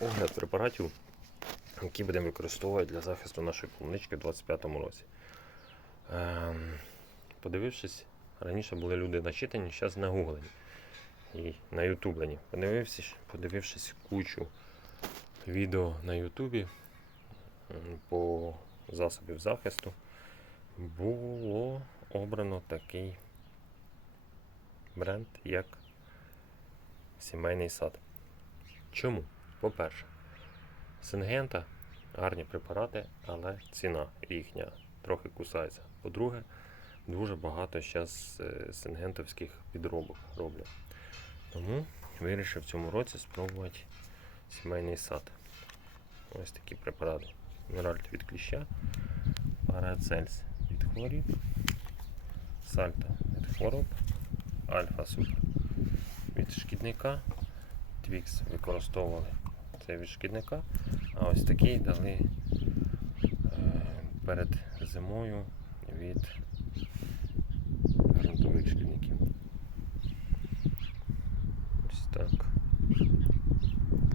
огляд препаратів, які будемо використовувати для захисту нашої полунички в 2025 році. Ем, подивившись, раніше були люди начитані, зараз нагуглені і на ютублені. Подивившись, кучу відео на ютубі по засобів захисту, було обрано такий бренд, як сімейний сад. Чому? По-перше, сингента гарні препарати, але ціна їхня трохи кусається. По-друге, дуже багато зараз сингентовських підробок роблять. Тому вирішив в цьому році спробувати сімейний сад. Ось такі препарати. Міральт від кліща, Парацельс від хворіб, Сальто від хвороб, Альфа Супер від шкідника. Твікс використовували це від шкідника, а ось такий дали е, перед зимою від ґрунтових шкідників. Ось так.